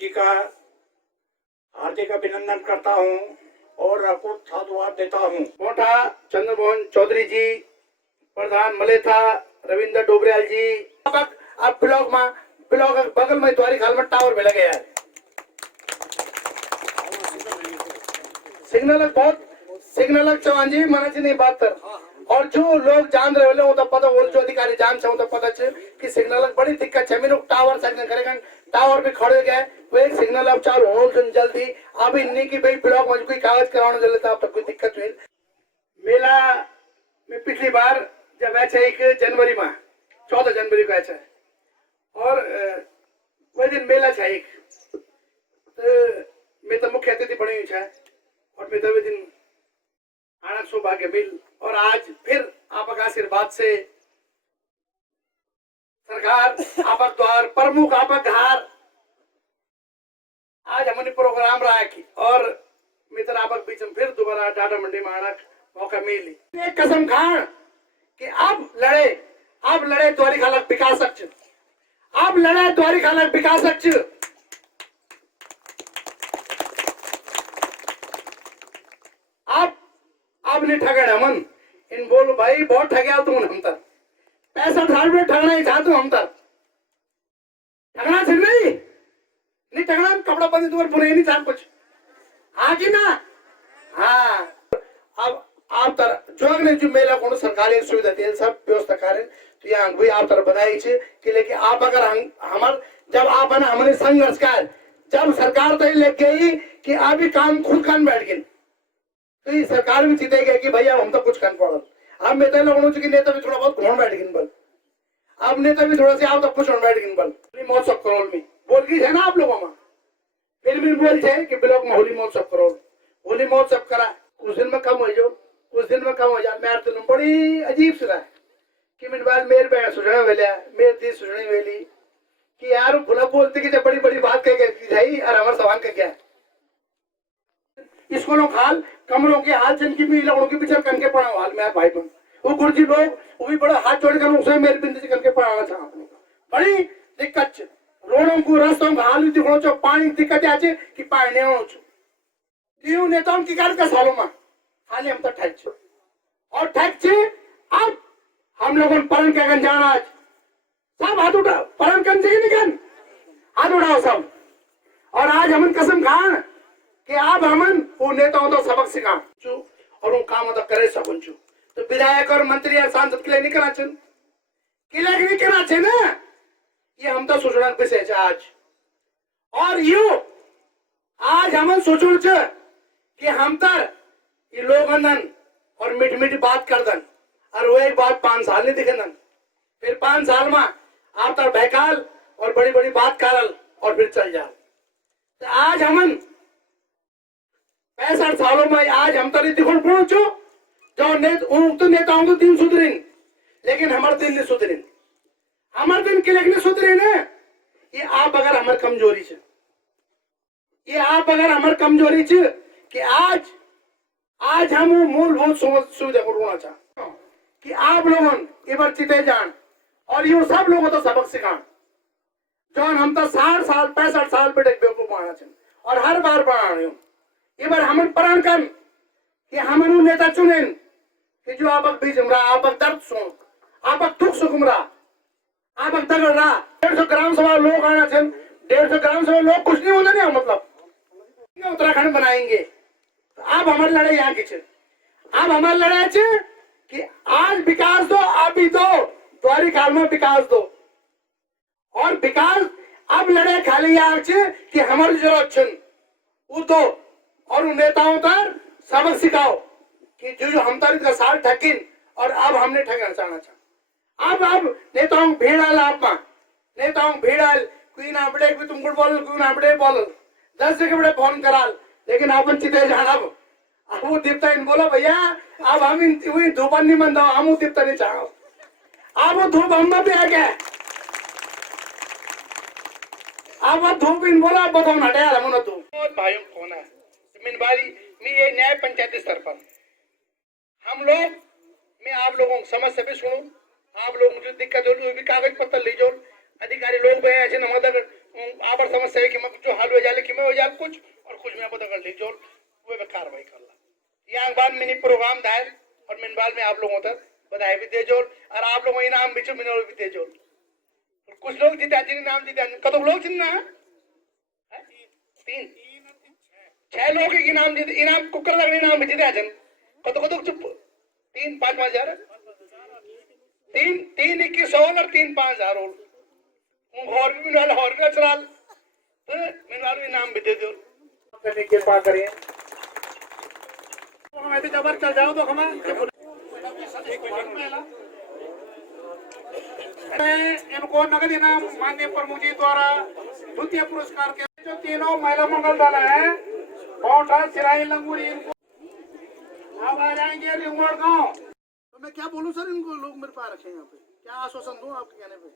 जी का हार्दिक अभिनंदन करता हूं और अकुट साधुवाद देता हूं। मोटा चंद्रमोहन चौधरी जी, प्रधान मलेथा रविंद्र डोबरियाल जी, अब ब्लॉक बगल में द्वारी खाल में टावर में लगे यार सिग्नल चौहान जी मना नहीं बात कर। और जो लोग जान रहे हो तो पता वो जो अधिकारी जान से तो पता है कि सिग्नल बड़ी दिक्कत है। मेरे टावर सेक्शन करेगा टावर भी खड़े गए वो एक सिग्नल अब चालू हो जल्दी अब इन्हीं की भाई ब्लॉक में कोई कागज कराने जल्दी अब तक कोई दिक्कत हुई। मेला में पिछली बार जब ऐसा एक जनवरी में 14 जनवरी को ऐसा है और वही दिन मेला था एक तो मैं तो मुख्य अतिथि बनी हुई है और मैं तो दिन आना सौभाग्य मिल और आज फिर आपका आशीर्वाद से सरकार आपक द्वार प्रमुख आपक घर आज हमने प्रोग्राम रहा की और मित्र आपक बीच में फिर दोबारा टाटा मंडी में आना मौका मिली। एक कसम खान कि अब लड़े द्वारी खालक विकास अब लड़े द्वारी खालक विकास अब नहीं ठगे हमन इन बोलो भाई बहुत ठगे तुम हम तर 65 साल में ठगना ही चाहते हम तर ठगना सिर्फ नहीं ठगना कपड़ा बंदी तुम्हारे बुने नहीं चाह कुछ आगे ना हाँ अब आप तर जो ने जो मेला को सरकारी सुविधा दिए सब व्यवस्था करें तो यहाँ भी आप तर बधाई छे कि लेकिन आप अगर हमार जब आप है ना हमने संघर्ष कर जब सरकार तो ले गई कि अभी काम खुद कर बैठ गए तो ये सरकार भी चिते गया कि भैया हम तो कुछ कर पड़ल। अब मैं तो लोगों की नेता भी थोड़ा बहुत घूम बैठ गिन बल अब नेता भी थोड़ा से आओ तो कुछ बैठ गिन बल महोत्सव करोल में बोल गई है ना आप लोगों में फिर भी बोल है कि ब्लॉक में होली महोत्सव करोल होली महोत्सव करा कुछ दिन में कम हो जाओ कुछ दिन में कम हो जाए। मैं तो बड़ी अजीब सुना है कि मेरे बाद मेरे बहन सुझने वेलिया मेरे दी सुझने वेली कि यार भुला बोलते कि जब बड़ी बड़ी बात कह के और हमारे सवाल का क्या स्कूलों का हाल कमरों के हाल जिनकी भी लोगों के पीछे करके पढ़ा हाल में भाई बहन वो गुरुजी लोग वो भी बड़ा हाथ जोड़ कर उसे मेरे बिंदु से करके पढ़ाना चाहते बड़ी दिक्कत रोडों को रास्तों का हाल दिखो चो पानी दिक्कत आचे कि पानी नहीं हो चो नेताओं की कार्य का सालों में खाली हम तो ठग और ठग अब हम लोगों परन के गन जाना आज सब हाथ उठाओ परन कन से निकल हाथ उठाओ सब और आज हम कसम खान कि आप हमन वो नेताओं तो सबक सिखा और वो काम तो करे सब तो विधायक और मंत्री और सांसद के लिए नहीं करना चाहिए ना ये हम तो सोचना विषय है आज और यू आज हम सोचो कि हम तर ये लोग और मीठी मीठी बात कर दन और वो एक बात 5 साल नहीं दिखे दन फिर 5 साल में आप तर बहकाल और बड़ी बड़ी बात करल और फिर चल जा तो आज हम 65 सालों में आज हम तरी दिखो पहुंचो जो नेताओं को दिन सुधरिन लेकिन हमारे दिन नहीं सुधरिन हमारे दिन के लिए सुधरे ना ये आप अगर हमारी कमजोरी है ये आप अगर हमारी कमजोरी है कि आज हम मूलभूत सुविधा को रोना चाहते कि आप लोगों ये बार चिते जान और ये सब लोगों तो सबक सिखा जो हम तो 60 साल 65 साल पे बेवकूफ आना चाहिए और हर बार बढ़ा ये बार हम प्रण कर कि हम नेता चुने कि जो आप बीच रहा आप दर्द सुन आप दुख सुख रहा आप दगड़ रहा 150 ग्राम सभा लोग आना चाहिए 150 ग्राम सभा लोग कुछ नहीं होना नहीं मतलब उत्तराखंड बनाएंगे तो अब हमारी लड़ाई यहाँ की अब हमारी लड़ाई है कि आज विकास दो अभी दो द्वारी काल में विकास दो और विकास अब लड़ाई खाली यहाँ कि हमारी जरूरत वो दो और उन नेताओं पर सबक सिखाओ कि जो हम तारीख का साल ठगिन और अब हमने ठगना चाहना चाह अब नेताओं भीड़ आल आप नेताओं भीड़ आल कोई ना बड़े कोई तुम बोल कोई ना बड़े बोल 10 जगह बड़े फोन कराल लेकिन अपन चिते जान अब वो दीप्ता इन बोला भैया अब हम वही धूपन नहीं मन हम दीप्ता नहीं चाहो अब वो धूप हम भी आ गया अब वो धूप इन बोला बताओ हटे हम तू भाइयों फोन है मैं ये न्याय पंचायती स्तर पर हम लोग मैं आप लोगों की समस्या भी सुनूं आप लोगों को जो दिक्कत होगी वो भी कागज पत्र ले जाओ अधिकारी लोग भी ऐसे नमक आबर समस्या है कि मैं जो हाल हो जाए कि मैं हो जाए कुछ और कुछ मैं बदल कर ली जो वो मैं कार्रवाई कर ला यहाँ बाद मिनी प्रोग्राम दायर और मिनबाल में आप लोगों तक बधाई भी दे जोर और आप लोगों इनाम भी मिनोर भी दे जोर कुछ लोग जीते जिन इनाम जीते कतों लोग जिन ना तीन 6 लोग इनाम जीते इनाम कुकर लगने इनाम भी जीते अजन कतों चुप 3-5 हजार 3-21 और 3-5 हजार और भी मिनवाल और भी चलाल तो मिनवाल इनाम भी दे दो करने के पा करें तो हम ऐसे जबर चल जाओ तो हमें इनको नगद इनाम माननीय प्रमुख जी द्वारा द्वितीय पुरस्कार के जो तीनों महिला मंगल दल है पौठा सिराई लंगूरी इनको अब आ जाएंगे रिंगोड़ गांव तो मैं क्या बोलूं सर इनको लोग मेरे पास रखे यहाँ पे क्या आश्वासन दूं आपके कहने पे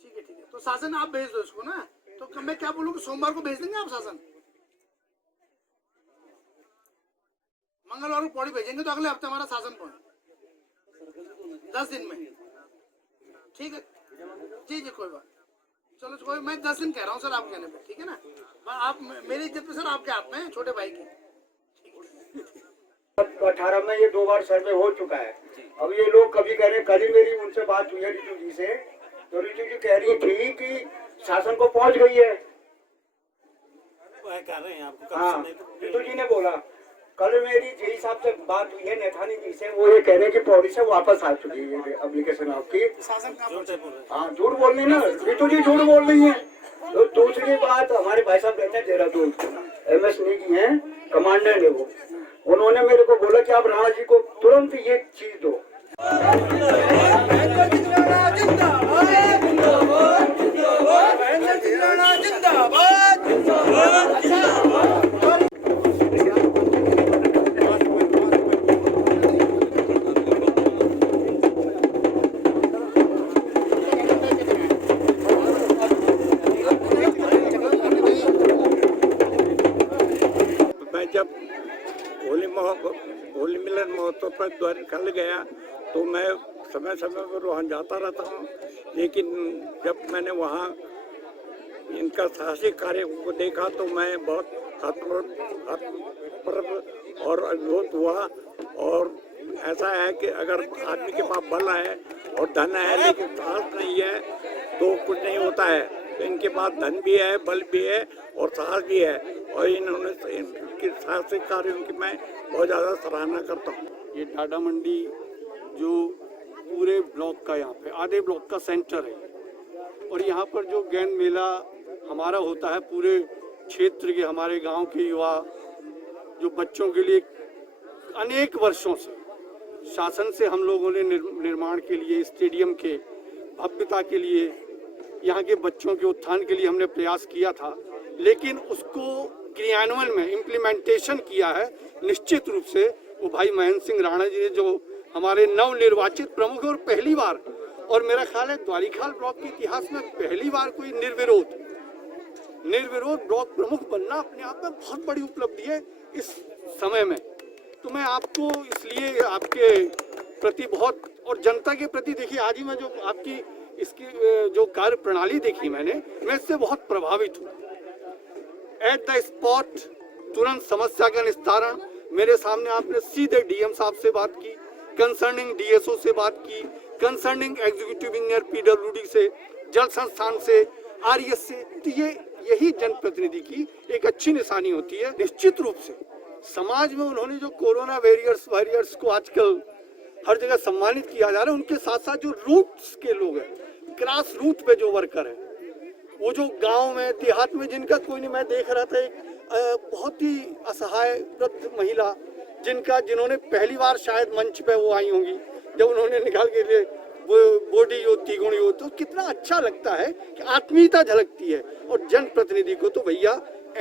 ठीक है तो शासन आप भेज दो इसको ना तो मैं क्या बोलूं कि सोमवार को भेज देंगे आप शासन मंगलवार को पौड़ी भेजेंगे तो अगले हफ्ते हमारा शासन पहुंचे 10 दिन में ठीक है जी कोई बात चलो कोई मैं 10 दिन कह रहा हूँ सर आप कहने पे ठीक है ना आप मेरी इज्जत पे सर आपके हाथ में है छोटे भाई की 18 में ये 2 बार सर्वे हो चुका है अब ये लोग कभी कह रहे कल ही मेरी उनसे बात हुई है रितु जी से तो रितु जी कह रही थी कि शासन को पहुंच गई है हाँ रितु जी ने बोला कल मेरी जी साहब से बात हुई है नेथानी जी से वो ये कह रहे हैं कि पौड़ी से वापस आ चुकी है एप्लीकेशन आपकी हाँ झूठ बोल रही ना रितु जी झूठ बोल रही है तो दूसरी बात हमारे भाई साहब रहते हैं देहरादून MS नेगी हैं कमांडेंट है वो उन्होंने मेरे को बोला कि आप राणा जी को तुरंत ये चीज दो होली मिलन महोत्सव पर द्वारिकाल गया तो मैं समय समय पर वहाँ जाता रहता हूँ लेकिन जब मैंने वहाँ इनका साहसिक कार्य को देखा तो मैं बहुत हतप्रभ और अभिभूत हुआ और ऐसा है कि अगर आदमी के पास बल है और धन है लेकिन साहस नहीं है तो कुछ नहीं होता है तो इनके पास धन भी है बल भी है और साहस भी है और इन्होंने इनके साहसिक कार्यों की मैं बहुत ज़्यादा सराहना करता हूँ। ये टाडा मंडी जो पूरे ब्लॉक का यहाँ पे आधे ब्लॉक का सेंटर है और यहाँ पर जो गेंद मेला हमारा होता है पूरे क्षेत्र के हमारे गांव के युवा जो बच्चों के लिए अनेक वर्षों से शासन से हम लोगों ने निर्माण के लिए स्टेडियम के भव्यता के लिए यहाँ के बच्चों के उत्थान के लिए हमने प्रयास किया था लेकिन उसको क्रियान्वयन में इम्प्लीमेंटेशन किया है निश्चित रूप से वो भाई महेंद्र सिंह राणा जी जो हमारे नवनिर्वाचित प्रमुख और पहली बार और मेरा ख्याल है द्वारिकाल ब्लॉक के इतिहास में पहली बार कोई निर्विरोध ब्लॉक प्रमुख बनना अपने आप में बहुत बड़ी उपलब्धि है इस समय में। तो मैं आपको इसलिए आपके प्रति बहुत और जनता के प्रति देखिए आज ही मैं जो आपकी इसकी जो कार्य प्रणाली देखी मैं इससे बहुत प्रभावित हूँ। एट द स्पॉट तुरंत समस्या का निस्तारण मेरे सामने आपने सीधे DM साहब से बात की कंसर्निंग DSO से बात की कंसर्निंग एग्जीक्यूटिव इंजीनियर PWD से जल संस्थान से RES से तो यही जनप्रतिनिधि की एक अच्छी निशानी होती है। निश्चित रूप से समाज में उन्होंने जो कोरोना वॉरियर्स को आजकल हर जगह सम्मानित किया जा रहा है उनके साथ साथ जो रूट्स के लोग हैं ग्रास रूट पे जो वर्कर है वो जो गांव में देहात में जिनका कोई नहीं मैं देख रहा था एक बहुत ही असहाय वृद्ध महिला जिन्होंने पहली बार शायद मंच पे वो आई होंगी जब उन्होंने निकाल के लिए वो बॉडी यो तिगुणी हो तो कितना अच्छा लगता है कि आत्मीयता झलकती है और जनप्रतिनिधि को तो भैया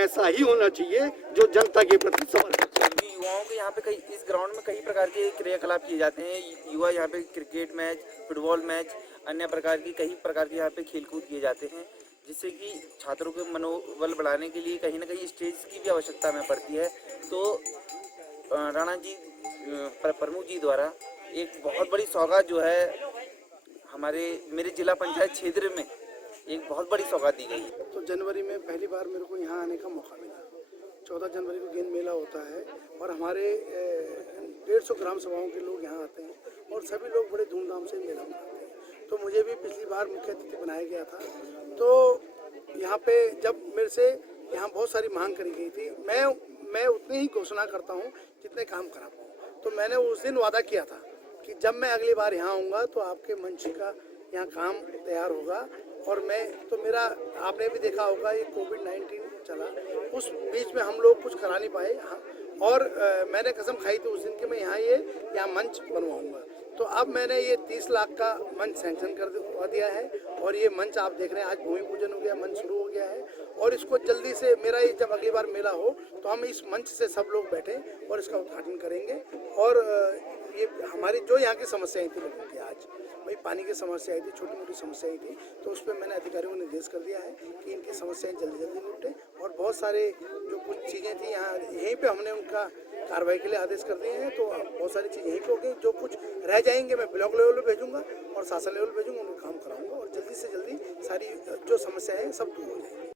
ऐसा ही होना चाहिए जो जनता के प्रति समर्पित। युवाओं के यहाँ पे कई इस ग्राउंड में कई प्रकार के क्रियाकलाप किए जाते हैं। युवा यहाँ पे क्रिकेट मैच फुटबॉल मैच अन्य प्रकार की कई प्रकार के यहाँ पे खेलकूद किए जाते हैं जिससे कि छात्रों के मनोबल बढ़ाने के लिए कहीं ना कहीं स्टेज की भी आवश्यकता हमें पड़ती है। तो राणा जी प्रमुख जी द्वारा एक बहुत बड़ी सौगात जो है हमारे मेरे जिला पंचायत क्षेत्र में एक बहुत बड़ी सौगात दी गई है। तो जनवरी में पहली बार मेरे को यहाँ आने का मौका मिला। 14 जनवरी को गेंद मेला होता है और हमारे 150 ग्राम सभाओं के लोग यहाँ आते हैं और सभी लोग बड़े धूमधाम से मेला मनाते हैं। तो मुझे भी पिछली बार मुख्य अतिथि बनाया गया था। तो यहाँ पे जब मेरे से यहाँ बहुत सारी मांग करी गई थी, मैं उतनी ही घोषणा करता हूँ जितने काम करा पाऊँ। तो मैंने उस दिन वादा किया था कि जब मैं अगली बार यहाँ आऊँगा तो आपके मंच का यहाँ काम तैयार होगा। और मैं तो मेरा आपने भी देखा होगा ये कोविड-19 चला, उस बीच में हम लोग कुछ करा नहीं पाए। हाँ, और मैंने कसम खाई थी उस दिन कि मैं यहाँ मंच बनवाऊंगा। तो अब मैंने ये 30 लाख का मंच सैंक्शन कर दिया है और ये मंच आप देख रहे हैं, आज भूमि पूजन हो गया, मंच शुरू हो गया है। और इसको जल्दी से मेरा ये जब अगली बार मेला हो तो हम इस मंच से सब लोग बैठें और इसका उद्घाटन करेंगे। और ये हमारी जो यहाँ की समस्याएं थी लोगों की, आज भाई पानी की समस्या आई थी, छोटी मोटी समस्याएं थी, तो उस पर मैंने अधिकारियों को निर्देश कर दिया है कि इनकी समस्याएं जल्दी निपटें। और बहुत सारे जो कुछ चीज़ें थी यहाँ यहीं पे हमने उनका कार्रवाई के लिए आदेश कर दिए हैं। तो बहुत सारी चीज़ यहीं पे हो गई, जो कुछ रह जाएंगे मैं ब्लॉक लेवल पे भेजूंगा और शासन लेवल पे भेजूंगा, उनको काम कराऊंगा और जल्दी से जल्दी सारी जो समस्याएं हैं सब दूर हो जाएंगी।